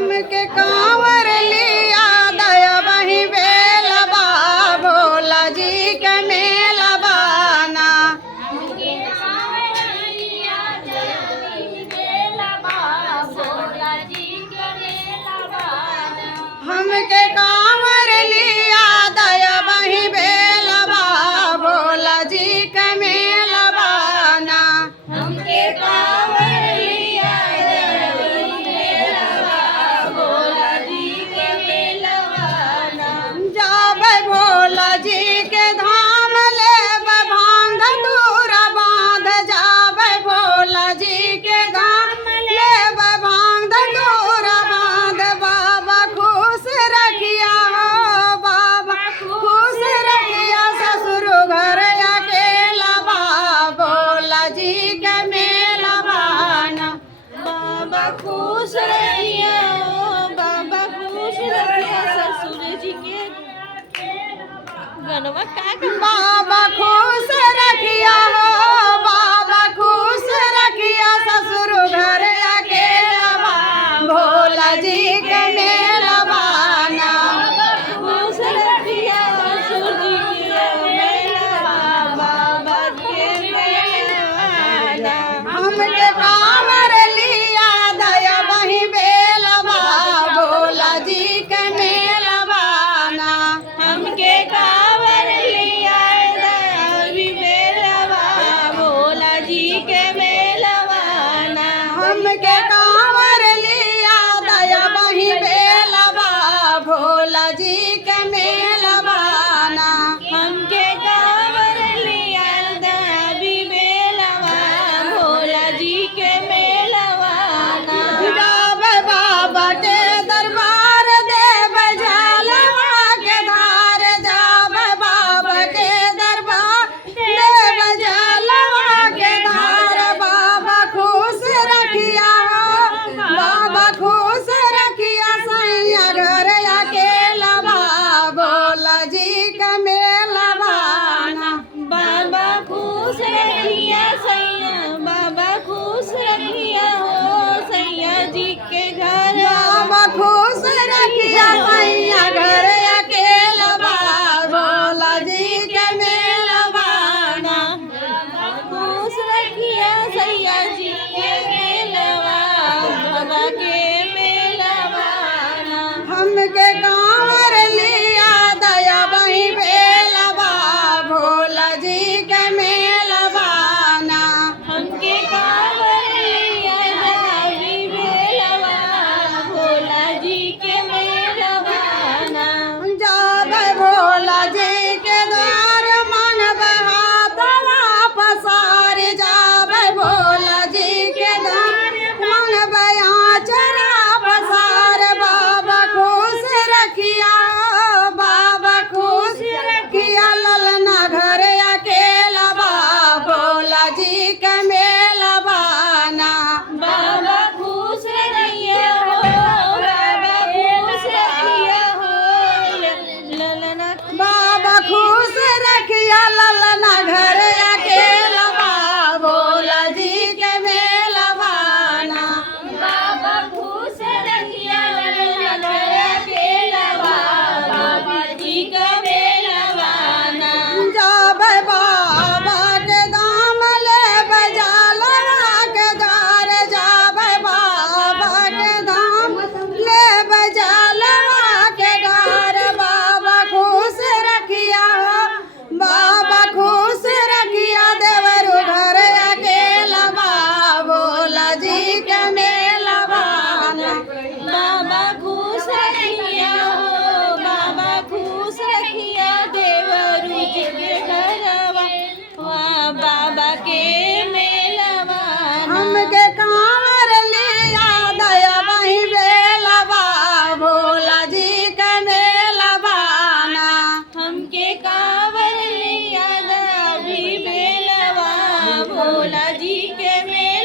हमके कांवर लिया दया वही बेलबा भोला जी के मेलबाना। हमके कांवर लिया दया वही बेलबा भोला जी के मेलबाना। हमके कांवर लिया दया वही बेलबा भोला जी के मेलबाना। हमके कांवर लिया दया वही बेलबा भोला जी के मेलबाना। जाबै भोला जी के धाम लेब भांग दूरा बांध जाबै भोला जी के धाम लेब भांग दूरा बांध। बाबा खुश रखिया हो बाबा खुश रखिया ससुर घर अकेला बा भोला जी के मेलबाना। बाबा खुश रहिए हो बाबा खुश रहिए ससुर जी के गनवा का बाबा खुश